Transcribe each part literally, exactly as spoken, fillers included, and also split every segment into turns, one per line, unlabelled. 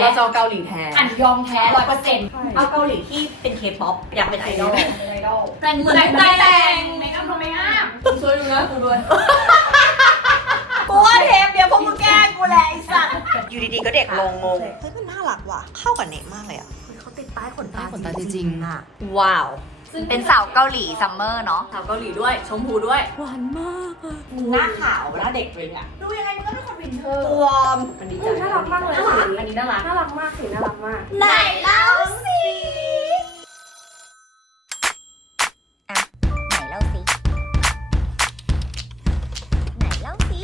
เราจะเอาเกาหลีแท้
อันยองแท้ร้อยเปอร์เซ็นต์
เอาเกาหลีที่เป็นเคป๊อปอยากเป็นไอดอล
ไอดอล
แต่งเหมือน
แต่ง
ใจ
แต่
แต่ง
งเมคอัพทำไมอ่ะ
ช่วยดูนะกูด้วย
กูว่าเทปเดียวพวกมึงแกล้งกูแหละไอ้สัตว์อยู่ดีๆก็เด็กลงงงเฮ้ยมันน่ารักว่ะเข้ากับเนมากเลยอ่ะเขาติดป้ายขนตา
ขนตาจริงๆ
อ่ะว้าวเป็นสาวเกาหลีซัมเมอร์เนาะ
สาวเกาหลีด้วยชมพูด้วย
หวานมากอ่ะหน้าขาวหน้าเด็กเลยอ่ะดูยังไงมันก็เป็นคนวินเทอร์วอร์ม
มันดีใจ
น่ารักมากเลย
น่ารักอันนี้น่ารัก
น่ารักมากสิน่ารักมาก
ไหนเล่าสิ
อ่ะไหนเล่าสิไหนเล่าสิ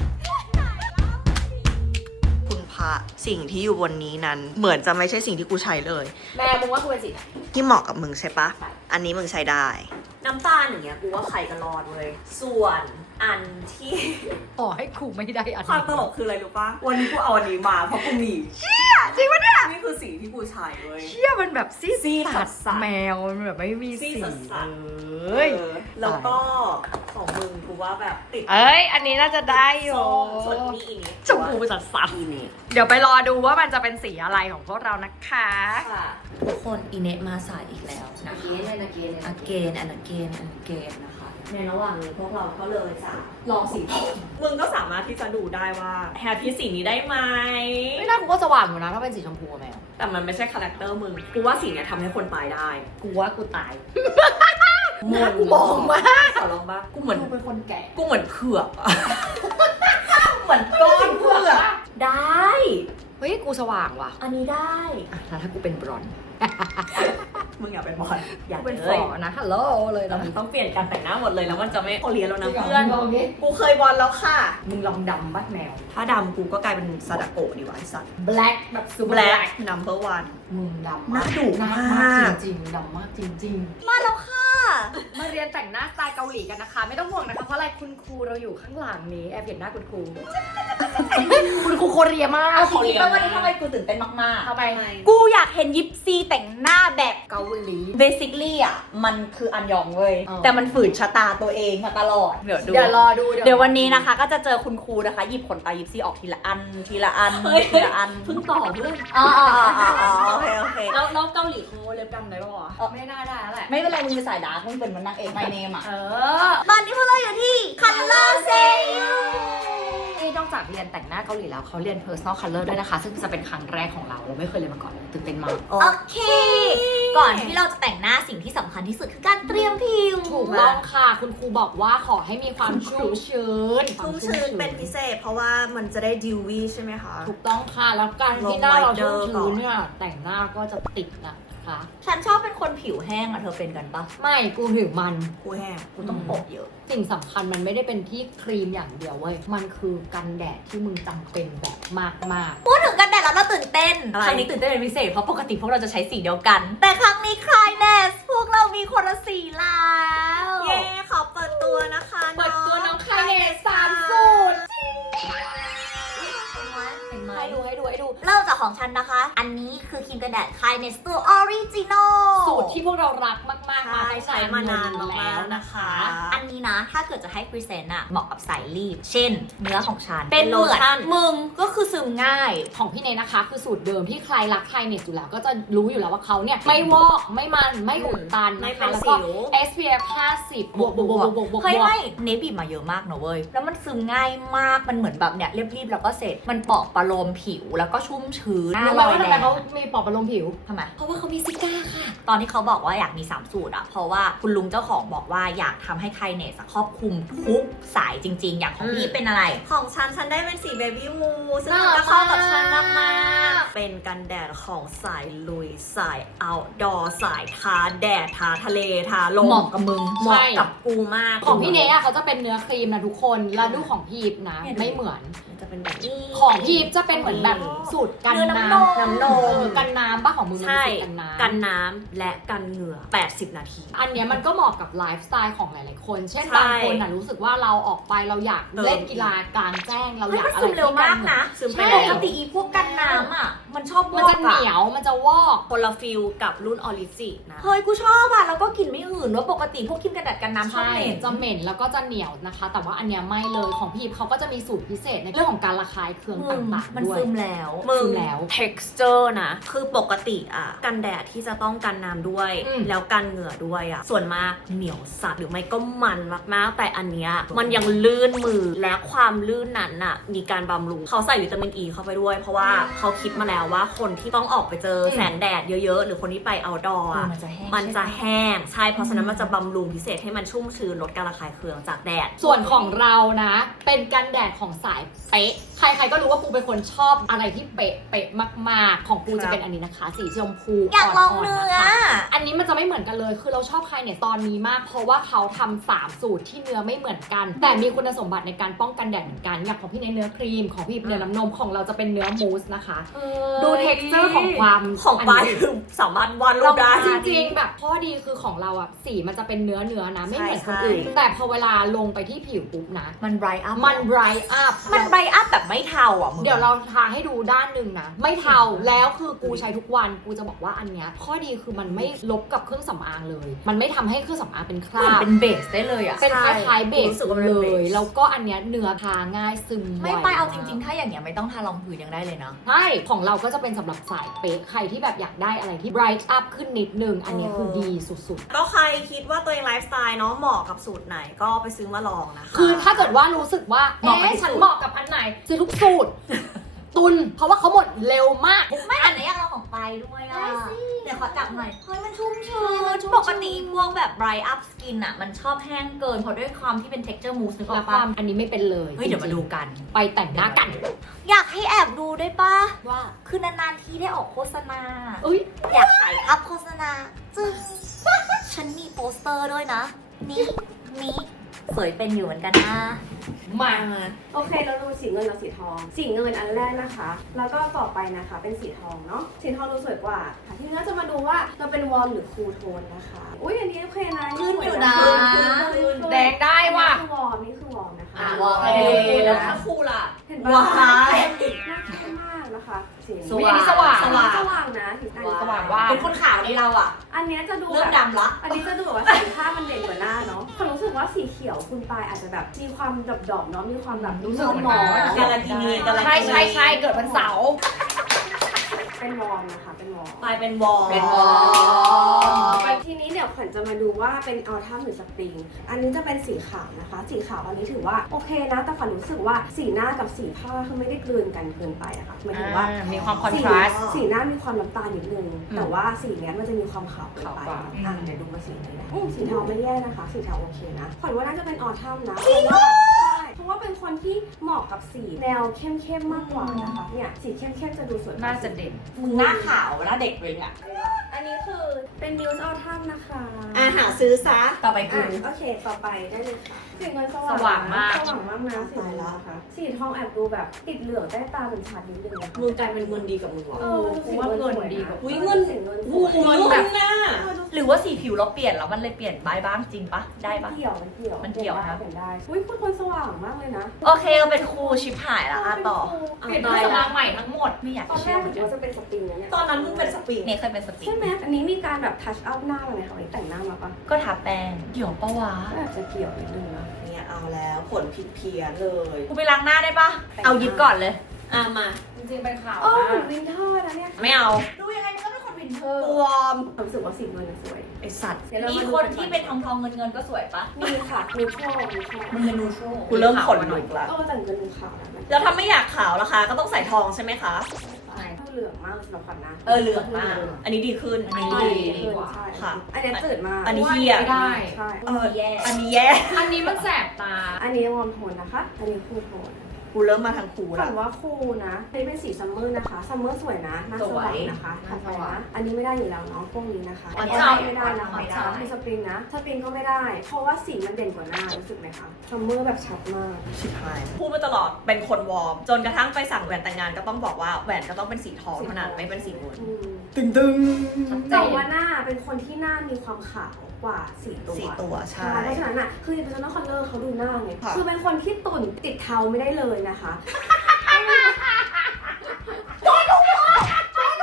คุณพระสิ่งที่อยู่บนนี้นั้น เหมือนจะไม่ใช่สิ่งที่กูใช้เลย
แม่มึงว่ากูเป็นสีไหน
ที่เหมาะกับมึงใช่ปะ อันนี้มึงใช้ได้ น้ำตาลอย่างเงี้ยกูว่าใครก็รอดเลย ส่วนอันที่
ต่อให้กูไม่ได้อัน
ความตลกคืออะไรรู้ปะวันนี้กูเอาอันนี้มาเพราะกูมีเชี่ยจริงปะเนี่ยนี่คือสีที่กูใช้เว้ย
เชี่ยมันแบบซี
ซี
สั
สั
ด
ดสัด
แมวมันแบบไม่มี
ซี
สี
สัดสัด
เอ้ย
เออแล้วก็ของมึงกูว่าแบบติด
เอ้ยอันนี้น่าจะได้อยู่
ส้มส่วนนี้อีนี้
ชมพูสัดสัด
อีนี้
เดี๋ยวไปรอดูว่ามันจะเป็นสีอะไรของพวกเรานะคะ
ค่ะทุกคนอีเนตมาสายอีกแล้วนะ
เก
คะ
นเลยนะเกนเลย
again and again and again นะคะ ในระหว่างนี้พวกเราก็เลยจะลองสีผมมึงก็สามารถที่จะดูได้ว่าแฮปปี้สีนี้ได้ไหม
ไม่น่ากูก็สว่างอยู่นะถ้าเป็นสีชมพูอะแมว
แต่มันไม่ใช่คาแรคเตอร์มึง กูว่าสีเนี้ยทำให้คนตายได้
กูว่ากูตาย
มึงกูมองมากขอลองบ้างกูเหมือน
กูเป็นคนแก่
กูเหมือนเผือกอะ เหมือนก้อนเผือกได้
เฮ้ยกูสว่างว่ะ
อันนี้ได้
อ่ะแล้วถ้ากูเป็นบรอนซ์
มึงอยากเป็นบอลอยาก
กูเป็น
เล
ฝ
ย
อนะฮัลโหลเลย
เรา
นะ
ต้องเปลี่ยนการแต่งหน้าหมดเลยแล้วมันจะไม่โอเลียนแล้วนะ
จริงเหรอ
เพื่อน
ลองดิ
กูเคยบอลแล้วค่ะ
มึงลองดำบ้าแมว
ถ้าดำกูก็กลายเป็นซาดาโกะดีกว่าไอ้สัตว์
black แบบซูเปอร์
black number one
มึงดำ
หน้าดุ
หน้าม
าก
มากจริงๆดำมากจริง
มาแล้วค่ะ
ๆ มาเรียนแต่งหน้าสไตล์เกาหลีกันนะคะ ไม่ต้องห่วงนะคะเพราะอะไรคุณครูเราอยู่ข้างหลังนี้แอบเห็นหน้าคุณครู คุณครูโคเรียมาก
เอาจริงๆแล้ววันนี้ทำไมกูตื่นเต้นมาก
ทำไม
ๆ กูอยากเห็นยิปซีแต่งหน้าแบบ
เกาหลี
basically อ่ะ มันคืออันยองเว้ย
เออ
แต่มันฝืนชะตาตัวเองมาตลอด เดี๋ยวดู
เดี๋ยวรอดู
เดี๋ยววันนี้นะคะ ก็จะเจอคุณครูนะคะ หยิบขนตายิปซีออกทีละอัน ทีละอัน ทีละอัน
เพิ่งต่อเพื่อน
อ๋ออ๋ออ๋ออ๋อโอเคโอเค
แล้วแล้วเกาหลีเขาเล็บดำได้ปะวะ
เออ
ไม่น่าได้แล้วแหละ
ไม่เป็นไรมึงเป็นสายดาร์กมึงเป็นเหมันนางเอกไมเนมอ่ะ
เออ
ตอนนี้พวกเราอยู่ที่ Color Seyu
นี่นอกจากเรียนแต่งหน้าเกาหลีแล้วเขาเรียน personal color ด้วยนะคะ ซึ่งจะเป็นครั้งแรกของเราเราไม่เคยเรียนมาก่อนเลยตื่นเต้นมาก
โอเค ก่อนที่เราจะแต่งหน้าสิ่งที่สำคัญที่สุดคือการเตรียมผิว
ถูกต้องค่ะ คุณครูบอกว่าขอให้มีความชุ่มชื้น
ชุ่มชื้นเป็นพิเศษเพราะว่ามันจะได้ดิววี่ใช่ไหมคะ
ถูกต้องค่ะ แล้วการที่หน้าเราชุ่ม
ลง
ชื้น
ไวเดอร์ก่อน
เนี่ยแต่งหน้าก็จะติดนะคะ
ฉันชอบเป็นคนผิวแห้งอ่ะเธอเป็นกันปะ
ไม่กูผิวมัน
กูแห้งกูต้องโปะเยอะ
สิ่งสำคัญมันไม่ได้เป็นที่ครีมอย่างเดียวเว้ย มันคือกันแดดที่มึงจำเป็นแบบมาก
พูดถึงกันแดดแล้วเราตื่นเต้น
อะไร
ครั้งนี้ตื่นเต้นเป็นพิเศษเพราะปกติพวกเราจะใช้สีเดียวกัน แต่ครั้งนี้คลายเนสพวกเรามีคนละสีแล้ว
เย้ขอเปิดตัวนะคะ
ๆ เปิดตัวน้องคายเนสสามสูตร
เห็นไหม
ให้ดูให้ดูให้ดู
เริ่มจากของฉันนะคะ อันนี้คือครีมกันแดดคลายเนสตัวออริจินอล
สูตรที่พวกเรารักมากๆ
ใช่ใช้มานาน
แล้
มาว กๆ
นะ
นะคะ คะ
อันนี้นะ ถ้าเกิดจะให้พรีเซนต์อะเหมาะกับสายรีบ เช่น เนื้อของฉัน
เป็น
เหมือน
โลชั่น
มึงก็คือซึมง่าย
ของพี่เนยนะคะ คือสูตรเดิมที่ใครรักใครเน็ตอยู่แล้ว ก็จะรู้อยู่แล้วว่าเขาเนี่ย ไม่วอกไม่มันไม่อุดตัน
ไม่
นะ
เป็
คะ
น
แล้ว
สิ
ก็
ว
เอส พี เอฟ ห้าสิบบวกบวกบวกบวกบวก
เฮ้ยไม่เนบีบมาเยอะมากนะเว้ย แล้วมันซึมง่ายมาก มันเหมือนแบบเนี่ยรีบๆแล้วก็เสร็จ มันเปาะประโลมผิวแล้วก็ชุ่มชื้นหน้า
รู้ไหม
ลอย
ว่าทำ
แด
ไม
ง
เขามีปอบประโลมผิว
ทำไม
เพราะว่าเขามีซิก้าค่ะ
ตอนที่เขาบอกว่าอยากมีสามสูตรอะเพราะว่าคุณลุงเจ้าของบอกว่าอยากทำให้ไคเนสครอบคลุมทุกสายจริงๆ อย่างของพี่เป็นอะไร
ของฉันฉันได้เป็นสีเบบี้วูซึ่ง
น่า
มัน
รั
ก็
ก
เข้ากับฉัน
มาก
มากๆเป็นกันแดดของสายลุย สายเอาดอสายทาแดดทาทะเลทาลม
เหมาะกับมึง
เหมาะ
ใช่
กับกูมาก
ของพี่เนยอะเขาจะเป็นเนื้อครีมนะทุกคน แล้วดูของพีบนะ
เนี่ยดู
ไม่เหมือน
มันจะเป็นแบบนี้
ของพีบจะเป็นเหมือนแบบสูตรกัน
เนื้อ
น้
น้ำนม
ำ
น้ำน
เอ
ม
อกันน้ำป่ะของมึงมัน
ใช่
เป็นสูตรกันน้ำ
กันน้ำและกันเหงื่อแปดสิบนาที
อันเนี้ยมันก็เหมาะกับไลฟ์สไตล์ของหลายๆคน เช่น
ใช่
บางคนน่ะรู้สึกว่าเราออกไปเราอยาก
เออ
เล่นกีฬากลางแจ้งเรา
เฮ้
อย ยาก
มัน
อะ
ซึ
ไร
มเร็ว
ที่กั
มาก
น
นะ
ซึมไป
ใช่
เร็ว
ปกติอีพวกกันน้ำอะมันชอบ
อบว
มัน
อก
จะเหนียวมันจะวอก
คนละฟิลกับรุ่นออริจินะ
เฮ้ยกูชอบอ่ะแล้วก็กลิ่นไม่หืนว่าปกติพวกครีมกันแดดกันน้ำชอบ
ใช่
เหม็น
จะเหม็นแล้วก็จะเหนียวนะคะ แต่ว่าอันเนี้ยไม่เลยของพี่เขาก็จะมีสูตรพิเศษในเรื่องของการระคายเคืองต่างๆ
มัน
ด้วย
ซึมแล้ว
มึ
ซึ
ง
มแล้ว
texture นะ คือปกติอะกันแดดที่จะต้องกันน้ำด้วย
อืม
แล้วกันเหงื่อด้วยอะส่วนมากเหนียวสัตว์หรือไม่ก็มันมากๆ แต่อันเนี้ยมันยังลื่นมือและความลื่นนั้นอะมีการบำรุงเขาใส่วิตามินอ e ีเข้าไปด้วย เพราะว่าเขาคิดมาแล้วว่าคนที่ต้องออกไปเจอแสงแดดเยอะๆ หรือคนที่ไปเอาดอร์
เออ
อะ
มันจะแห้ง
มันจะ
ใช่ป
แห้งใช่เพราะฉะนั้นมันจะบำรุงพิเศษให้มันชุ่มชื้นลดการระคายเคืองจากแดด
ส่วนของเรานะ เป็นกันแดดของสายเป๊ะ ใครๆก็รู้ว่ากูเป็นคนชอบอะไรที่เป๊ะเป๊ะมากๆ ของกูจะเป็นอันนี้นะคะ สีชมพู
อยากลอง
ๆ
เนื้
นะ
อ
คะอันนี้มันจะไม่เหมือนกันเลย คือเราชอบใครเนี่ยตอนนี้มาก เพราะว่าเขาทำสามสูตรที่เนื้อไม่เหมือนกัน แต่มีคุณสมบัติในการป้องกันแดดเหมือนกัน อย่างของพี่ในเนื้อครีม ของพี่เนื้อน้ำนม ของเราจะเป็นเนื้อมูสนะคะ ดู texture ของความ
ของ
อัน
ปลาย
นี้
คือสามารถวาดรูปได้
จริงๆแบบข้อดีคือของเราอ่ะสีมันจะเป็นเนื้อเนื้อนะ ไม่เหมือนคน
ใช่
อื่น
ใช่
แต่พอเวลาลงไปที่ผิวปุ๊บนะ
มัน bright up
มัน bright up
มันไบรท์อัพแบบไม่เทาอ่ะมึง
เดี๋ยวเราทาให้ดูด้านหนึ่งนะ ไม่เทาแล้วคือกูใช้ทุกวันกูจะบอกว่าอันเนี้ยข้อดีคือมันไม่ลบกับเครื่องสำอางเลย มันไม่ทำให้เครื่องสำอางเป็นค
เหมือน
ราบ
เป็นเบสได้เลยอ่ะ
เป็นคล้ายๆเบส
รู้สึกว่ามัน
เล
เป็นเบ
ย
ส
แล้วก็อันเนี้ยเนื้อทาง่ายซึม
ไม่
ว
ไปเอาจริงๆ ถ้าอย่างเงี้ยไม่ต้องทารองพื้นยังได้เลยนะ
ใช่ของเราก็จะเป็นสำหรับสายเป๊ะใครที่แบบอยากได้อะไรที่ bright up ขึ้นนิดนึงอันเนี้ยคือดีสุดๆ
ก็ใครคิดว่าตัวเองไลฟ์สไตล์เนาะเหมาะกับสูตรไหนก็ไปซื้อมาลองนะคะ
คือถ้าเกิดว่ารู้สึกว่า
เหมาะกับ
เอ๊ะ
ทุก
ฉัน
สูตร
เหมาะกับอันไหนซื้อทุกสูตร ตุน เพราะว่าเขาหมดเร็วมาก
ไม่อันไหนอยากลองของไปด้วยอ่ะ
ได้สิ
เดี๋ยวขอจับหน่อย เฮ้ยมันชุ่มชื้
มัน
น
ชุ่ม
ปกติพวกแบบ bright up skin อ่ะ มันชอบแห้งเกินเพราะด้วยความที่เป็น texture mousse นึกอ
แล้
อ
ว
ก
ควา
ปะ
มอันนี้ไม่เป็นเลย
เฮ้ยเดี๋ยวมาดูกัน
ไปแต่งหน้ากัน
อยากให้แอบดูได้ปะ
ว่า
คือนานๆทีได้ออกโฆษณา
เอ้ย
อยากถ่ายภาพโฆษณา จึง ฉันมีโปสเตอร์ด้วยนะ นี่นี่สวยเป็นอยู่เหมือนกันนะ
มา
โอเคเราดูสีเงินกับสีทอง สีเงินอันแรกนะคะ แล้วก็ต่อไปนะคะเป็นสีทองเนาะ สีทองดูสวยกว่าค่ะทีนี้เราจะมาดูว่าเราเป็นวอร์มหรือคูลโทนนะคะ อุ้ยอันนี้โอเคนะ
ขึ้นอยู่
สว
นะ
ขึ้นขึ้น
แดงได้ว่ะ
นี่คือวอร์มนี่คือวอร์มนะคะ
อ่ะ
วอร์ม
โอเค
แล้ว
นะ
ถ้าคู่ล่ะ
เห็น
ว้า
ปะ
ย
น่าชอบมากนะคะสี
ส
นี้
ว่าง
สว่าง
อันนี้สว่างนะสีอันนี้
สว่างว่า
เป็นคนขาวนี่เราอ่ะ
อันเนี้ยจะดู
เริ่ม
แบบ
ดำละ
อันนี้จะดูแบบว่าสีผ้ามันเด่นกว่าหน้าเนาะความรู้สึกว่าสีเขียวคุณปายอาจจะแบบมีความดอบๆเนาะ มีความแบบ
รู้สึกเหมือน
หม
กั
อน
น
การันตีนีการันตี
ใช่ใช่ใช่เกิดวันเสาร์
เป็นวอร์มนะคะ เป็นวอร์ม
ปลายเป็นวอล
เป็นวอล
ไปทีนี้เดี๋ยวขวัญจะมาดูว่าเป็นออทัมหรือสปริง อันนี้จะเป็นสีขาวนะคะ สีขาวอันนี้ถือว่าโอเคนะ แต่ขวัญรู้สึกว่าสีหน้ากับสีผ้าคือไม่ได้กลืนกันเกินไปอะค่ะหมายถึงว่า
มีความคอน
สี
ทราสต์
สีหน้ามีความน้ำตาลนิดนึง
อืม
แต่ว่าสีเนี้ยมันจะมีความขาวเกินไป
ขาวกว่า
อ่ะเดี๋ยวดูมาสีนี้นะอืมสีเทาไม่แย่นะคะ สีเทาโอเคนะขวัญว่าน่าจะเป็นออทัมนะเพราะว่าใช่เพราะว่าเป็นคนที่เหมาะกับสีแนวเข้มๆมากกว่านะคะ เนี่ยสีเข้มๆจะดูสวยกว่
น่าจะเด่น
มึงหน้าขาวหน้าเด็กเลยอ่ะ
อันนี้คือเป็นนิวส์ออทัมนะคะ
อ่ะหาซื้อซะ
ต่อไป
อ่ะ
คือ
โอเค ต่อไปได้เลยค่ะ สีเงินสว่าง
สว่างมาก
สว่างมากนะสีเงินนะคะ สีทองแอบดูแบบติดเหลืองใต้ตาเป็นชัดนิดนึงนะคะ
มึงกลายเป็นเงินดีกับมึงเหรอ
เออสีเงินสวยนะ
อุ๊ยเงิน
สีเงินส
หู
วย
เงินแบบหน้า
หรือว่าสีผิวเราเปลี่ยนแล้วมันเลยเปลี่ยนไปบ้างจริงปะได้ปะ
มันเกี่ยว มันเกี่ยว
มันเกี่ยวนะ
เปลี่ยนได้อุ้ยคุณคนสว่างมากเลยนะ
โอเคเราเป็นครูชิปหายแล้วอ่ะต่อ
เปลี่ยนเครื่องสำอางใหม่ทั้งหมด
ไม่อยาก
ตอนแร
เชื่อก เหมื
ถึ
อน
ง
กัน
ว่าจะเป็นสปริงนะเนี่ย
ตอนนั้นมึงเป็นสปริง
เนี่ยเคยเป็นสปริง
ใช่ไหมอันนี้มีการแบบทัชอัพหน้ามาไหมคะวันนี้แต่งหน้ามาปะ
ก็ทาแป้งเกี่ยวปะวะ
ก็อาจจะเกี่ยวนิดนึงนะ
เนี่ยเอาแล้วผลผิดเพี้ยนเลย
กูไปล้างหน้าได้ปะเอายิบก่อนเลย
อ่ะมา
จริงๆเป็นขาว
โอ้
มา
เหมือน
ก
วินเทอร์นะเนี่ย
ไม่เอา
ดูยังไงมันก็เป็นคนวินเทอร์
วอร์ม
ผมรู้สึกว่าสีเงินสวย
ไอสัตว์
เดี๋ยวเรา
มี
มาดู
คน
กั
ที่เป็นทองทองเงินเงินก็สวยปะ
มีค่ะมีโชว์มีโชว์
มันเป็นนูโช
กูเริ่มขนลุกละ
เออแต่งเงินดูขาวนะ
แล้วถ้าไม่อยากขาวล่ะคะ ก็ต้องใส่ทองใช่ไหมคะ
ใช่เหลืองมากสำหรับขวัญนะ
เออเหลืองมาก
อันนี้ดีขึ้น
อันนี้
ใช่
ดี
ดีกว่าใช่
ค่ะ
อันนี้จืดมาก
อันนี้เฮีย
ไม่ได้
ใช่
เออ
แย่
อันนี้แย่
อันนี้มันแสบตา
อันนี้วอร์มโทนนะคะ อันนี้คูลโทน
กูเริ่มมาทางครู
ถา
ละ
มว่าคูลนะอันนี้เป็นสีซัมเมอร์นะคะ ซัมเมอร์สวยนะหน้าสว่างนะคะถัดไปนะ อันนี้ไม่ได้อยู่แล้วเนาะ พวกนี้นะคะ อันนี้ไม่ได้นะคะคือสปริงนะ สปริงก็ไม่ได้ เพราะว่าสีมันเด่นกว่าหน้า รู้สึกไหมคะ ซัมเมอร์แบบชัดมาก
ชิบหายพูดมาตลอดเป็นคนวอร์ม จนกระทั่งไปสั่งแหวนแต่งงานก็ต้องบอกว่าแหวนก็ต้องเป็นสีทองเท่านั้นไม่เป็นสีเงิน
อืม
ตึงตึง
ชัดเจ
แต่
น
ว่าหน้าเป็นคนที่หน้ามีความขาวกว่าสีตัว
สีตัวใช่
เพราะฉะนั้นอ่ะ คือ personal color เขาดูหน้าไง
ค่ะ
คือเป็นคนที่ตุ่นติดเทาไม่ได้เลยนะคะ
เ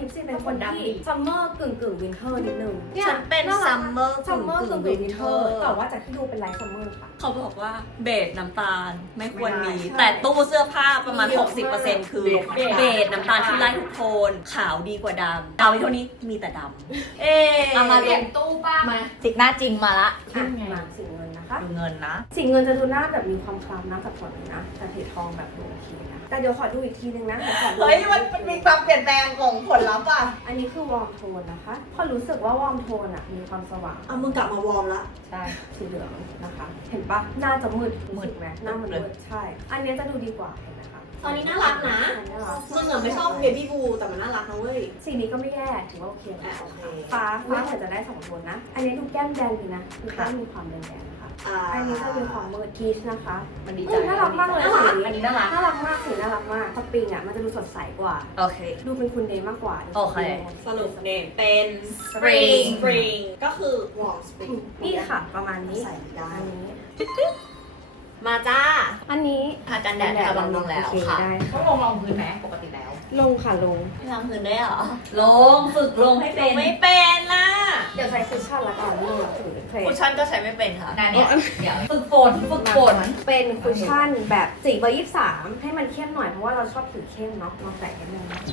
ยิปซีเป็นคนที่ซัมเมอร์กึ่งกึ่งวินเทอร์นิดนึง
ฉันเป็นซัมเมอร์
ซัมเมอร์กึ่ง
วิ
วิน
น
เท
เท
อ
อ
ร์
ร์
แต่ว่าจากที่ดูเป็นไลท์ซัมเมอร์ค่ะ
เขาบอกว่าเบสน้ำตาลไม่ควรมี
ไม่ได้
แต่ตู้เสื้อผ้าประมาณ
เยอะมาก
หกสิบเปอร์เซ็นต์ คือ
เบส
เบสน้ำตาลที่ไล่ทุกโทน ขาวดีกว่าดำดาวเท่านี้มีแต่ดำเอ๊ะ
เอามาเรียนตู้ป้า
มา
จิกหน้าจริงมาละ
อ่ะมาสีเงินนะคะ
ดูเงินนะ
สีเงินจะดูหน้าแบบมีความคล้ำนะกับส่วนนี้นะแต่สีทองแบบดูโอเคนะแต่เดี๋ยวขอดูอีกทีนึงนะเดี๋ยวขอดู
เฮ้ยมันมันมีความเปลี่ยนแปลงของผลลัพธ์อ่ะ
อันนี้คือวอร์มโทนนะคะพอรู้สึกว่าวอร์มโทนอ่ะมีความสว่าง
อ่ะมึงกลับมาวอร์มละ
ใช่สีเหลืองนะคะ เห็นปะหน้าจะมืดมืดไหมหน้ามันมืดใช่ อันนี้จะดูดีกว่าเห็นไหมคะ
ตอนนี้น่ารักนะ
อันนี้น่ารัก
มึงอะไม่ชอบเบบี้บูแต่มันน่ารักนะเว้ย
สีนี้ก็ไม่แย่ถือว่าโอเคนะ
โอเค
ฟ้าฟ้าเหมือนจะได้สองโทนนะ อันนี้ดูแก้มแดงดีนะดูแก้มมีความแดงๆนะคะ
อ่า
อันนี้จะมีความมืดพีชนะคะ
มันดี
อื
ใจ
มน่ารักมากเลย
น่ารัก
สี
อันนี้น่ารัก
น่ารักมากสีน่ารักมากสปริงอ่ะมันจะดูสดใสกว่า
โอเค
ดูเป็นคุณเดย์มากกว่า
โอเค
สรุปเนี่ยเป็น
Spring
Spring ก็คือวอร์มสปริง
นี่ค่ะ ประมาณนี้
ใส่ได้
อันนี้
มาจ้า
อันนี้
ทากันแดดทาบำรุงแล้ว
โอเค
ค่ะ
ได้
ต้องลงรองพื้นไหมปกติแล้ว
ลงค่ะลง
ไม่ทำพื้นได้เหรอ
ลงฝึกลงให้เป็น ไม่เป็นนะ
เดี๋ยวใช้คุชชั่นละกันนี่ถือเพล
คุชชั่นก็ใช้ไม่เป็นค่ะ
นั่นเนี่ยเดี๋ยว
ฝึกฝนฝึกฝน
เป็นคุชชั่นแบบสีเบอร์ยี่สิบสามให้มันเข้มหน่อยเพราะว่าเราชอบผิวเข้มเนาะลองแตะนิดนึงนะ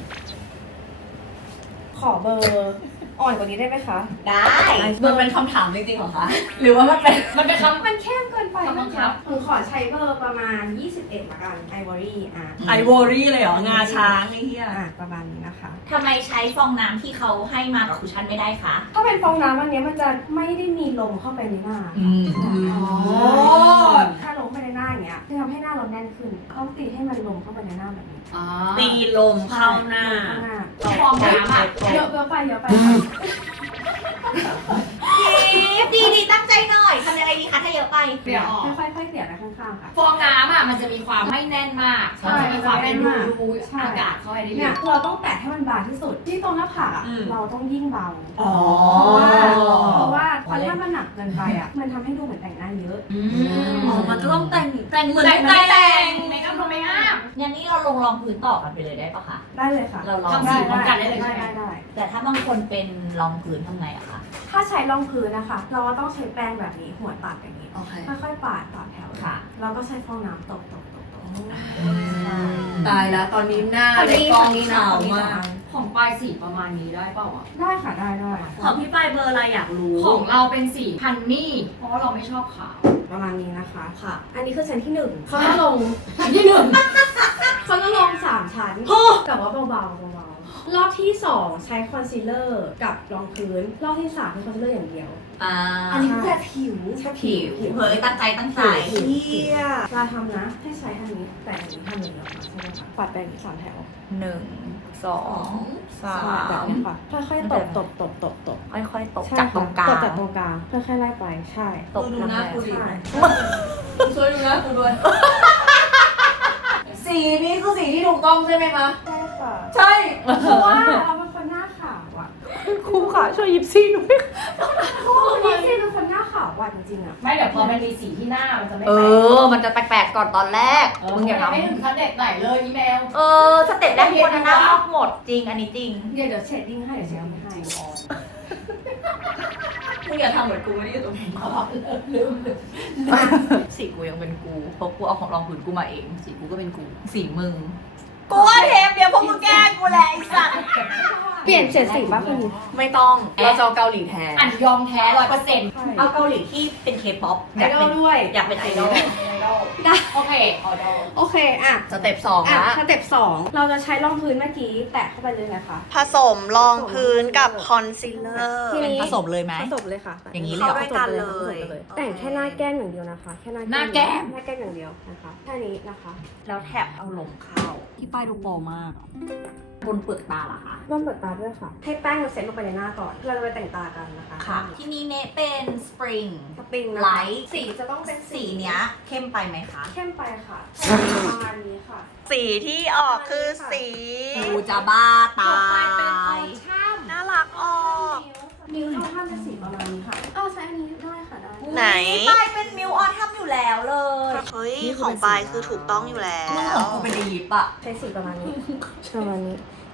ขอเบอร์อ่อนกว่านี้ได้ไหมคะ
ได้มันเป็นคำถามจริงๆเหรอคะ หรือว่ามันเป็น
มันเป็นคำ
มันเข้มเกินไป
ขอบคุณครับ
ผมขอใช้เบอร์ประมาณยี่สิบเอ็ดละกันไอวอรี่อ่ะ
ไอวอรี่เลยเหรอ งาช้างไอ้เหี้ย
อ่ะประมาณนี้นะคะ
ทำไมใช้ฟองน้ำที่เขาให้มากับคุชชั่นไม่ได้คะ
ถ้าเป็นฟองน้ำอันเนี้ยมันจะไม่ได้มีลมเข้าไปในหน้า
อืม
ถ้าลมเข้าไปในหน้าอย่างเงี้ยจะทำให้หน้าเราแน่นขึ้นต้องตีให้มันลมเข้าไปในหน้าแบบนี้
อ๋อ
ตีลมเข้าหน้า
เข้าหน้า
ฟองน้ำอ่ะ
เยอะเยอะไปเยอะไป
ดีดีตั้งใจหน่อยทำยังไงดีคะถ้าเยอะไป
เดี๋ยวออก
ค่อยๆค่อยๆเสียไปข้างๆค่ะ
ฟองน้ำอ่ะมันจะมีความไม่แน่นมาก
ใช่
มันจะมีความเป็นรูรู
ใช่
อากาศเข้าไปได้
เนี่
เย
ย
อะ
เราต้องแตะให้มันบางที่สุด ที่ตรงหน้าผากอะ
อืม
เราต้องยิ่งเบา
อ๋อ
เพราะว่าเพราะว่าพอถ้ามันหนักเกินไปอ่ะมันทำให้ดูเหมือนแต่งหน้าเยอะ
อืม
อ๋อ มันจะต้องแต่งแต่งเหมือน
แต่ง
ไม่
แต่
แต่
ง
ง
เมคอัพทำไมอ่ะ
งั้นนี่เราลงรองพื้นต่อกันไปเลยได้ปะคะ
ได้เลยค่ะ
เราลอง
ทำสีพร้อมกันได้เลยใช่ไหม
ได้ได้
แต่ถ้าบางคนเป็นรองพื้นทำไงอะคะ
ถ้าใช้รองพื้นนะคะ เราก็ต้องใช้แป้งแบบนี้หัวตัดอย่างนี้
โอเค
ค่อยๆปาดปาดแถว
ค่ะ
เราก็ใช้ฟองน้ำตบตบตบตบ
ตายแล้วตอนนี้หน้า
คน
ใน
นี้
กล้
ค
อง
นนี้นะ
ขาว
คนนี้
มาก
ของปลายสีประมาณนี้ได้เปล่าอ่ะ
ได้ค่ะได้ได้
ของพี่ปายเบอร์อะไรอยากรู้
ของเราเป็นสีพันนี่ เพราะว่าเราไม่ชอบขาว
ประมาณนี้นะคะ
ค่ะ
อันนี้คือชั้นที่หนึ่งเขาจะลงชั้นที่หนึ่งเขาจะลงสามชั้นแต่ว่าเบาๆเบาๆรอบที่สองใช้คอนซีลเลอร์กับรองพื้น รอบที่สามเป็นคอนซีลเลอร์อย่างเดียว
อ่า
อันนี้คือแค่ผิว
ใช่
ผิวเฮ้ยตั้งใจตั้งใจ
ผิวผิวเวลาทำนะให้ใช้อันนี้แต่อันนี้ทำอย่างเดียวค่ะใช่ไหมคะปัดไปอย่างนี้สามแถว
หนึ่งสองสา
ใช่แบบ
ม
นี้ค่ะค่อยๆตบตบตบตบตบ
ค่อยๆตบ
ใช่
จากตรงกลา
ต
ง
บจากตรงกลางค่อยๆไล่ไปใช่
ตบ
ดูหน้ากูดิ
ใช่
ช่วยดูนะกูด้วย
สีนี้คือสีที่ถูกต้องใช่ไหมคะ
ใช่ค่ะ
ใช่
เพราะว่าเราเป็นคนหน้าขาวอ่ะ
ครูค่ะช่วยยิบซี่หน่อย
คนนี้ซีเป็นคนหน้าขาวว่ะจริงๆอ่ะ
ไม่เดี๋ยวพอมันมีสีที่หน้ามันจะไม่
เอ
แปลก
อ มันจะแปลกๆก่อนตอนแรก
เออ
มึงอย่าท
ไม่ถึงขั้นเด็กไหนเลยอีเมล
ำเออ สเต็ปแรกคนหน้านอกหมดจริง อันนี้จริง
เดี๋ยวเดี๋ยวเชดดิ้งให้เดี๋ยวเชดดิ้งให้
มึงอย่าทำเหมือนกูไม่ได้อยู่ตรงนี้
สีกูยังเป็นกูเพราะกูเอาของรองพื้นกูมาเอง สีกูก็เป็นกู สีมึง
กูว่าเทปเดียวพวกมึงแกล้งกูแหละไอ้สัตว์
เปลี่ยนเจ็ดสีป่ะคนนี้
ไม่ต้อง เราจะเอาเกาหลีแทน
อันยองแท้ร้อยเปอร์เซ็นต์
เอาเกาหลีที่เป็นเคป๊อป
ไอ
อยาก
ดอ
เป็
ล
น
ด้วย
อยากเป็นไอดอล
ได้
โอเคออดอ
โอเคอ่ะ
สเต็ปสอง
อ่ะ
ละ
สเต็ปสองเราจะใช้รองพื้นเมื่อกี้แตะเข้าไปเลยนะคะ
ผสมรองพื้นกับคอนซีลเลอร์
ทีนี้
ผสมเลยไหม
ผสมเลยค่ะ
อย่างนี้เลยเหรอ
ผสม
เข้าด้วยกันเลย
ผสมแต่งแค่หน้าแก้มอย่างเดียวนะคะ แค่หน้า
หน้าแก้ม
หน้าแก้มอย่างเดียวนะคะแค่นี้นะคะ
แล้วแท็บเอาลมเข้า
พี่ป้ายดูโปรมาก
บนเปลือกตาเหรอคะ
ร่วมเปิดตาด้วยค่ะ ให้แป้งมันเซ็ตลงไปในหน้าก่อนเราจะไปแต่งตากันนะคะ
ค่ะ ที่นี้เนเป็นสปริง
สปริงนะคะ
ไลท์
สีจะต้องเป็น
สีเนี้ยเข้มไปไหมคะ
เข้มไปค่ะประมาณนี้ค่ะ
สีที่ออกคือสี
กูจะบ้าตาย
น่ารักออก
นิ้วเราห้ามเป็นสีประมาณนี้ค่ะอ้าวใช้อันนี้ได้ค่ะได้
ไหน
ป้ายเป็นมิวออทัมอยู่แล้วเลย
เฮ้ย ของปลายคือถูกต้องอยู่แล้
มึง
ว
ของกูเป็นดียิปอะ
ใช้สีประมาณนี้ ประมาณนี้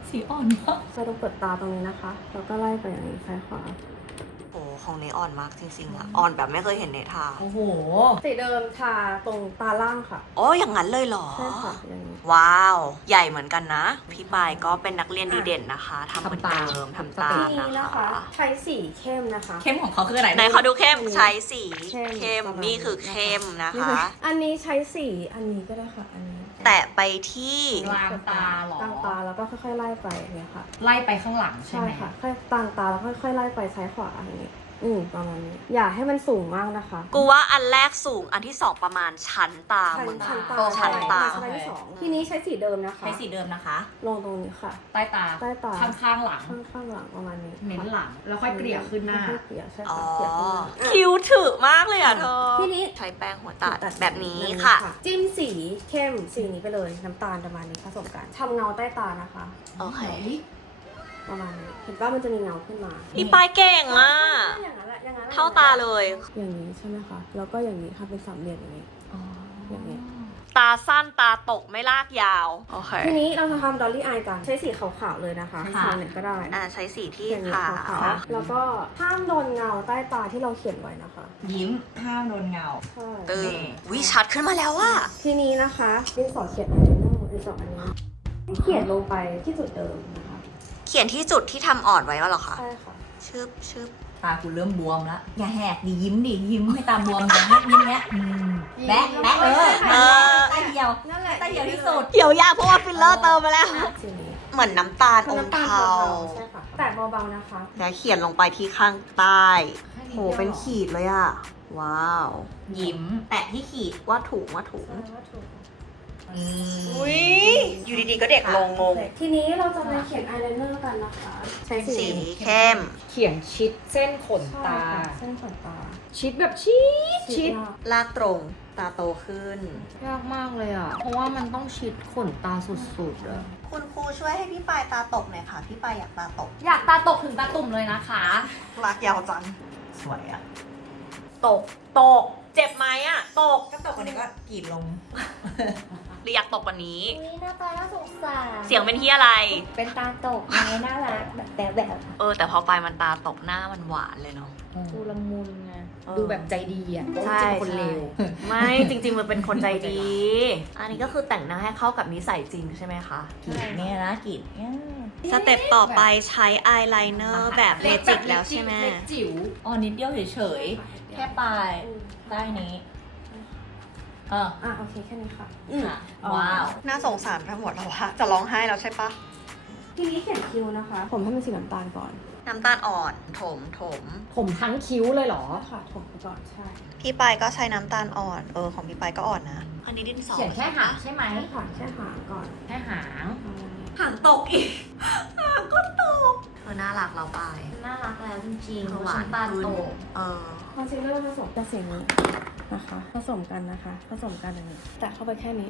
สีอ่อนมาก
จะตรงเปิดตาตรงนี้นะคะ แล้วก็ไล่ไปอย่างนี้ซ้ายขวา
โอ้ของเนอ่อนมากจริงๆอะอ่อนแบบไม่เคยเห็นเนทา
โอ้โห
สีเดิมทาตรงตาล่างค่ะ
อ๋ออย่างนั้นเลยเหรอ
ใช่ค่ะอย่างนี้
ว้าว ใหญ่เหมือนกันนะ พี่ปายก็เป็นนักเรียนดีเด่นนะคะทำเหมือนเดิมทำตาม
ทีนี้
นะ
นะคะ
คะ
ใช้สีเข้มนะคะ
เข้มของเขาคืออะไร
ไหนขอดูเข้มใช้สี
เข้ม
เข้ม
ประมาณ
นี่คือเข้มนะ
นี่
คะ
ออันนี้ใช้สีอันนี้ก็ได้ค่ะ อันนี้
แตะไปที่
กลางตาเหรอก
ลางตาแล้วก็ค่อยๆไล่ไปอย่างเงี้ยค่ะ
ไล่ไปข้างหลังใช่
ใช่
ไหม
ค่ะค่อยกลางตาแล้วค่อยๆไล่ไปซ้ายขวาอย่างนี้ อืมประมาณนี้ อย่าให้มันสูงมากนะคะ
กูว่าอันแรกสูงอันที่สองประมาณชั้นตา
ชั้น
มึง
ชั้นตา
ชั้นตา
ชั้นที่สองทีนี้ใช้สีเดิมนะคะ
ใช้สีเดิมนะคะ
ลงตรงนี้ค่ะ
ใต้ตา
ใต้ตา
ข้างข้างๆหลัง
ข้างข้างหลังประมาณนี้
เน้นหลัง แล้วค่อยเกลี่ยขึ้นหน้า
ค่อยๆเกลี่ยใช่
อ๋
ค่ะ
อ
เกลี่ยขึ้นหน้า
คิ้วถึกมากเลยอ่ะเธอ
ทีนี้
ใช้แป้งหัวตัด
ตัด
แบบนี้ค่ะ
จิ้มสีเข้มสีนี้ไปเลยน้ำตาลประมาณนี้ผสมกันทำเงาใต้ตานะคะ
โอเค
ประมาณนี้เห็นว่ามันจะมีเงาขึ้นมา
พี่ปายเก่งอ่ะ
อย่างนั้นแหละอย่างนั้นแหละ
เท่าตาเลย
อย่างนี้ใช่ไหมคะแล้วก็อย่างนี้ค่ะเป็นสามเหลี่ยมอย่างนี้ อย่างนี้
ตาสั้นตาตกไม่ลากยาว โอเค
ทีนี้เราจะทำดอลลี่อายกันใช้สีขาวๆเลยนะคะ
ค่ะ
ขาวเนี่ยก็ได้
อ่าใช้สีที่
อย่างนี้
ขาว
ขาวๆแล้วก็ห้ามโดนเงาใต้ตาที่เราเขียนไว้นะคะ
ยิ้มห้ามโดนเงา
ใช่
ตึงวิชัดขึ้นมาแล้วว่ะ
ทีนี้นะคะดินสอเขียนอายไลเนอร์ดินสออันนี้ให้เขียนลงไปที่จุดเดิมนะคะ
เขียนที่จุดที่ทำอ่อนไว้ว่าเหรอคะ
ใช่ค่ะ
ชึบชึบ
ตากูเริ่มบวมแล้ว อย่าแหกดิยิ้มดิยิ้มให้ตาบวมอย่างเงี้ยยิ้มเงี้ยอืมแบะแบะเออ
เออ
ตาเดียว
นั่นแหละ
ตาเดียวที่สุด
เดี๋ยวยาเพราะว่าฟิลเลอร์เติมมาแล้ว
สีนี้
เหมือนน้ำตาลอม
น้ำตาล
เทา
ใช่ค่ะแต่เบาๆนะคะ
แล้วเขียนลงไปที่ข้างใต้โหเป็นขีดเลยอ่ะ ว้าว
ยิ้ม แตะที่ขีด
ว่าถูกว่าถูก
ใช่ว่าถูก
อืม
อุ้ยอยู่ดีๆก็เด็กลงงง
ทีนี้เราจะมาเขียนอายไลเนอร์กันนะคะ ใช้สี
สีเข้ม
เขียนชิดเส้นขน
ใช่
ตา
ค่ะเส้นขนตา
ชิดแบบชิดชิด
ยาก
ลากตรงตาโตขึ้น
ยากมากเลยอ่ะ เพราะว่ามันต้องชิดขนตาสุดๆอะ
คุณครูช่วยให้พี่ปายตาตกหน่อยค่ะ พี่ปายอยากตาตก
อยากตาตกถึงตาตุ่มเลยนะคะ
ลากยาวจัง
สวยอ่ะ
ตก ตก เจ็บไหมอ่ะ ตก
ถ้าตกวันนี้ก็กรีดลง
หรืออยากตกกว่านี้
อุ้ยหน้าตาน่าสงสาร
เสียงเป็นที่อะไร
เป็นตาตกไงน่ารักแบบแต่แบบ
เออ แต่พอปลายมันตาตกหน้ามันหวานเลยเนาะ
ดูละมุนไง
เออ
ดูแบบใจดีอ่ะ
ใช่
จริงๆคนเลว
ไม่จริงๆมันเป็นคนใจดี อันนี้ก็คือแต่งหน้าให้เข้ากับนิสัยจริงใช่ไหมคะ
กรีดเนี่ยนะกรีดเนี่ย
สเต็ปต่อไปใช้อายไลเนอร์แบบเมจิกแล้วใช่ไหม
เล็กจิ๋ว
อ๋อนิดเดียวเฉยๆ แค่ปลายใต้นี้เออ
อ่ะโอเคแค่นี้ค่ะ
ค่ะ ว้าว
น่าสงสารไปหมดแล้วว่าจะร้องไห้แล้วใช่ปะ
ทีนี้เขียนคิ้วนะคะ ผมให้มันสีน้ำตาลก่อน
น้ำตาลอ่อน ถมถม
ผมทั้งคิ้วเลยเหรอ
ค่ะถมไปก่อนใช่
พี่ปายก็ใช้น้ำตาลอ่อน เออของพี่ปายก็อ่อนนะ อันนี้ดินสอ
เขียนแค่หางใช่ไหม
ใช่ค่ะแค่หางก่อน
แค่หาง
ประมาณนี้
หางตกอีก หางก็ตก เธอน่ารักเราปาย
น่ารักแล้วจริง
เธอ
ๆ
หวาน
ตา
ขึ้น
โต
เออ
คอนซีลเลอร์ผสมกับสีนี้นะคะ ผสมกันนะคะ ผสมกันอย่างนี้แตะเข้าไปแค่นี้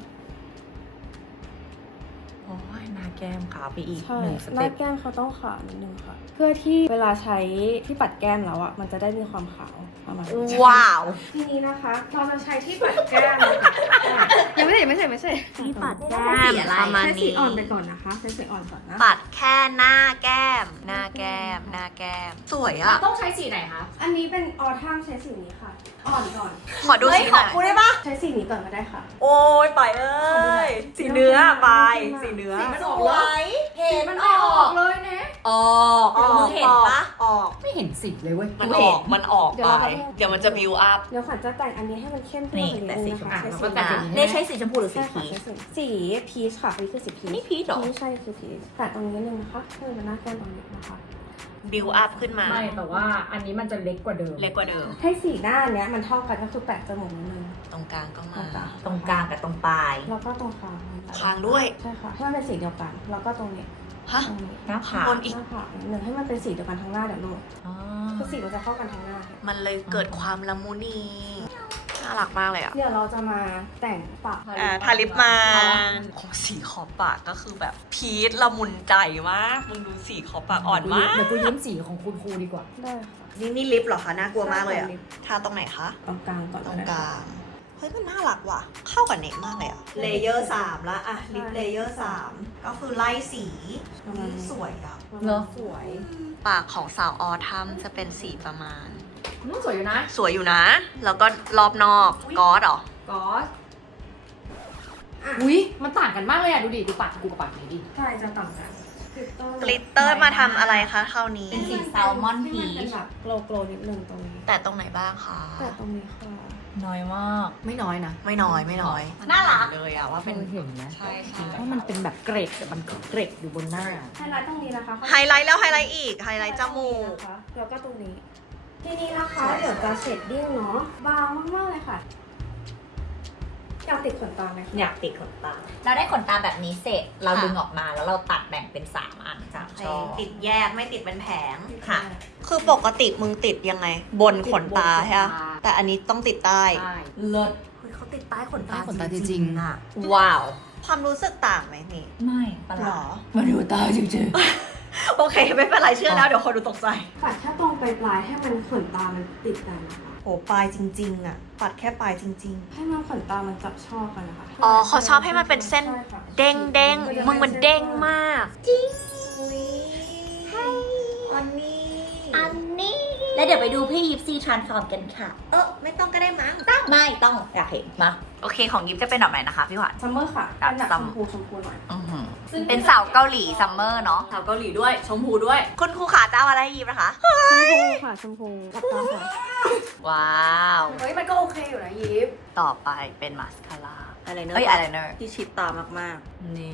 โอ้ยหน้าแก้มขาวไปอีก
ใช่
หนึ่งส
หน้า
เต็ป
แก้มเขาต้องขาวนิดนึงค่ะ เพื่อที่เวลาใช้ที่ปัดแก้มแล้วอ่ะ มันจะได้มีความขาวประมาณนี้
ว้าว
ทีนี้นะคะ เราจะใช้ที่ปัดแก้มนะคะยังไม่ใช่ไม่ใช่ไม่ใช่
ที่ปัดแก้
ใช้
มประมาณ
ใช้สี
นี้
อ่อนไปก่อนนะคะ ใช้สีอ่อนก่อนนะ
ปัดแค่หน้าแก้ม หน้าแก้ม หน้าแก้ม สวย
เรา
อะ
ต้องใช้สีไหนคะ
อันนี้เป็นออทัมใช้สีนี้ค่ะ อ่อนก่อน
ขอดูสีหน่อย
กูได้ปะ
ใช้สีนี้ก่อนก็ได้ค่ะ
โอ้ยไปเอ้ย สีเนื้อไปสีเนื้อ
สีมันออกเลย
เห็น
มันออกเลยนะ
ออก
ออก
มึงเห็นปะ
ออก
ไม่เห็นสีเลยเว้ย
มันออก มันออก
เดี๋ยว
ไป
เราก็
เดี๋ยวมันจะบิวอัพ
เดี๋ยวขวัญจะแต่งอันนี้ให้มันเข้มขึ้นกว่านี้นึงนะคะ
แต่สี
ใช้
ชมพูอ่ะ
สี
แล้วก็แต่ง
นี้
สี
เนยใช้สีชมพูหรือสี
ใช่ค่ะ
พีช
ใช้สีสีพีชค่ะนี่คือสีพีช
นี่พีชเหรอ
ใช่คือพีชแต่ตรงนี้นิดนึงนะคะเพื่อมันหน้าแก้มตรงนี้นะคะ
บิวอัพขึ้นมา
ไม่แต่ว่าอันนี้มันจะเล็กกว่าเดิม
เล็กกว่าเดิม
ให้สีหน้าเนี้ยมันเท่ากันก็คือแปะจมูกนิดนึง
ตรงกลางก็
ตร
มา
งกลาง
ตรงกลางกับตรงปลาย
แล้วก็ตรงคาง
คางด้วย
ใช่ค่ะให้มันเป็นสีเดียวกัน แล้วก็ตรงนี้
ฮะ
ตรงนี้
หน้าผาก
บนอีก
หน้าผากนิดนึงให้มันเป็นสีเดียวกันทั้งหน้าเดี๋ยวลูก
อ๋อ
คือสีมันจะเข้ากันทั้งหน้า
มันเลยเกิดความละมุนี น่ารักมากเลยอ่ะ
เดี๋ยวเราจะมาแต่งปาก
อ่าทาลิปมันโอ้สีขอบปากก็คือแบบพีชละมุนใจมาก มึงดูสีขอบปากอ่อนมาก
เดี๋ยวกูยืมสีของคุณครูดีกว่า
ได้ค่ะ
นี่นี่ลิปเหรอคะ น่ากลัวมากเลยอ่ะ
ใช่ค่ะลิป
ทาตรงไหนคะ
ตรงกลางก่อน
ตรงกลางเฮ้ยมันน่ารักว่ะ เข้ากับเนมากเลยอะเลเยอร์สามละอะลิปเลเยอร์สามก็คือไล่สีสวยอะ
เนอะสวย
ปากของสาวออทัมจะเป็นสีประมาณ
อืมสวยอยู่นะ
สวยอยู่นะ แล้วก็รอบนอกกอสเหรอ
กอสอุ้ยมันต่างกันมากเลยอะดูดิ ดูปากกูกับปากนี้ดิ
ใช่จะต่างกันกลิตเตอร์
กลิตเตอร์มาทำอะไรคะคราวนี้
เป็นสีแซลมอนพี
ที่มันเป็น
ช
แบบโกลโกลนิดนึงตรงนี้
แต่ตรงไหนบ้างคะ
แต่ตรงนี้ค่ะ
น้อยมาก
ไม่น้อยนะ
ไม่น้อยไม่น้อย
น่ารัก
เลยอะว่าเป็น
เห็นไหม
ใช่ใช่
เพราะมันเป็นแบบเกรดแต่มันเกรดอยู่บนหน้า
ไฮไลท์ตรงนี้นะคะ
ไฮไลท์แล้วไฮไลท์อีก ไฮไลท์จมูก
นะคะแล้วก็ตรงนี้ ทีนี้นะคะเดี๋ยวจะเชดดิ้งเนาะบางมากๆเลยค่ะ อยากติดขนตาไหมคะ
อยากติดขนตา
เราได้ขนตาแบบนี้เสร็จ เราดึงออกมาแล้วเราตัดแบ่งเป็นสามอันสามช่อ
ติดแยกไม่ติดเป็นแผง
ค่ะ
คือปกติมึงติดยังไง บนขนตาใช่ไหมแต่อันนี้ต้องติดใต้
ใช่
เลิศ
เฮ้ยเขาติดใต้ขนตา
ใต้ขนตาจริงๆ
อะ
ว้าว
ความรู้สึกต่างไหมนี่
ไม่ประห
หร
ลา
อ
ดมาดูตาจริง
โอเค ไม่เป็นไรเชื่อแล้ว เดี๋ยวคนดูตกใจ
ปัดแค่ตรงปลายๆให้มันขนตามันติดกันนะคะ
โหปลายจริง ๆอะปัดแค่ปลายจริง
ให้มันขนตามันจับช่อกันนะคะ
อ๋อเขาชอบให้มันเป็นเส้น
ใช่ค่ะ
ๆ เด้งเด้งๆมึงมันเด้งมาก
อันนี้ อันนี้ แล้วเดี๋ยวไปดูพี่ยิปซีทรานส์ฟอร์มกันค่ะ
เออไม่ต้องก็ได้มั้ง
ต้องไม่ต้องอยากเห็นมา
โอเคของยิปจะเป็นแบบไหนนะคะพี่หวาน
ซัมเมอร์ค่ะ
แบบ
เป็นแบบ
ซั
ช
ม
มพูชมพูหน่อย
เป็นสาวเกาหลีซัมเมอร์เนาะ
สาวเกาหลีด้วย ชมพูด้วย
คุณครูขาจะเอาอะไรยิปนะคะ
ชมพูค่ะชมพูกับตาค่ะ
ว้าว
เฮ้ยมันก็โอเคอยู่นะยิป
ต่อไปเป็นมาสคาร่า
อะไรเนอร์
เอ้ยอะไรเนอร์
ที่ชิดตามาก
นี่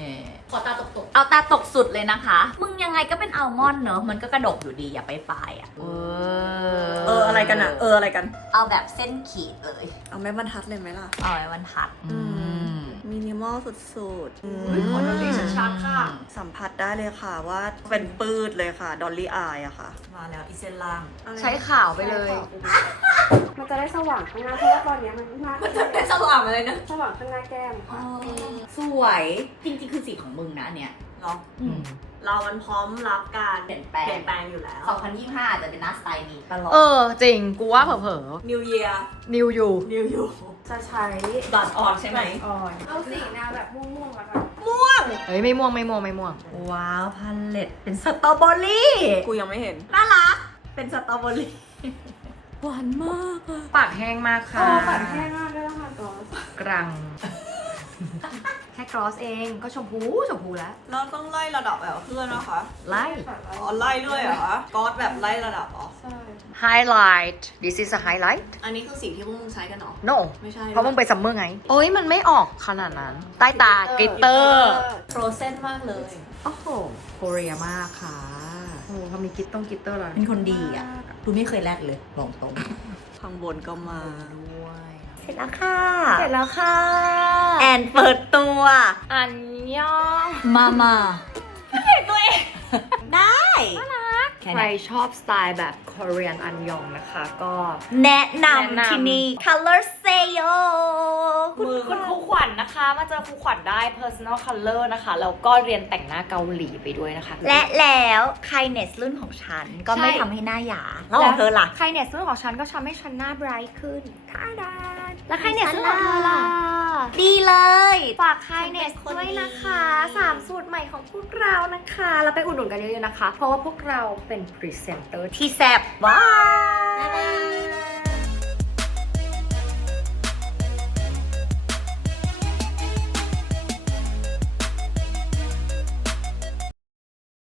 ขอตาตกๆ เอาตาตกสุดเลยนะคะ มึงยังไงก็เป็นอัลมอนด์เนอะมันก็กระดกอยู่ดีอย่าไปปลายอ่ะ
เอ
ๆ เอออะไรกันอะเอออะไรกัน
เอาแบบเส้นขีดเลย
เอาแม่บรรทัดเลยไหมล่ะ
เอาไว้วันถัด
อืม
มินิมอลสุด
อุ๊ยขอดอลลี่ชัดๆค่ะ
ๆ สัมผัสได้เลยค่ะว่าเป็นปืดเลยค่ะ ดอลลี่อายอะค่ะ มาแล้วอีเซนล่าง
ใช้ขาวไปเลย
มันจะได้สว่างข้างหน้าเพราะว่าตอนเนี้ยมันหน้า
เป็นสว่างเลยนะ
สว่างข้างหน้าแก้มค่ะ
สวย จริงๆ คือสีของมึงนะอันเนี่ย
เนาะเรามันพร้อมรับการ
เปลี่ยนแปลง
เปลี่ยนแปลงอยู่แล้ว
สองพันยี่สิบห้าอาจจะเป็นหน้าสไตล์นี้ตลอด
เออ จริง กูว่าเผลอ
New Year
ๆ นิวอยู่
New You
จะใช้
บัตออนใช่ไหม
ออยเอาสีแนวแบบม่วงๆแล้วกัน
เฮ้ย ไม่ม่วงไม่ม่วงไม่ม่วง
ว้าวพันเล็ตเป็นสตรอเบอรี่
กูยังไม่เห็น
น่ารัก เป็นสตรอเบอรี่
หวานมากอะ
ปากแห้งมาก
เอ
ค่ะ
อปัดแห้งมากด้วยนะคะก่อน
กรัง แค่กรอสเองก็ชมพูชมพูแล้ว
เราต้องไล่ระดับแบบเพื่อนนะคะ
ไล่
อ๋อไล่ด้วยเหรอคะก๊อตแบบไล่ระดับเหรอ
ใช่
highlight this is a highlight
อันนี้คือสิ่งที่พวกมึงใช้กันเหรอ
no
ไม่ใช่
เพราะมึงไปซัมเมอร์ไง โอ้ยมันไม่ออกขนาดนั้น ใต้ตากลิตเตอร์
โปรเซนมากเลย
โอ้โหโคเรียมากค่ะ โอ้เขามีกิตต้องกิตเตอร์แล้ว
เป็นคนดีอ่ะ ดูไม่เคยแลกเลยบอกตรง
ข้างบนก็มา
เสร็จแล้วค่ะ
เสร็จแล้วค่ะ
แอนเปิดตัว
อันยอง
มามาตัวเอง
ได้
แค่
ใคร
นั้น
ชอบสไตล์แบบ Korean อันยองนะคะ ก็
แนะ
แนะ
นำ
นำ
ที่นี่ Color Sayo
คุณคุณครูขวัญนะคะ มาเจอครูขวัญได้ personal color นะคะ แล้วก็เรียนแต่งหน้าเกาหลีไปด้วยนะคะ
และแล้วไคเนสรุ่นของฉันก็ไม่
ใช่
ทำให้หน้าหยา แล้วของเธอล่ะ
ใครเนสรุ่นของฉันก็ทำให้ฉันหน้าไบรท์ขึ้นท่าดาแล้วใครเนสรุ่นของเธอล่ะ
ดีเลย
ฝากไคเนสด้วยนะคะสามสูตรใหม่ของพวกเรานะคะ แล้วไปอุดหนุนกันเยอะๆนะคะ เพราะว่าพวกเราเป็นพรีเซนเตอร์ที่
ที่แซ่บว้าว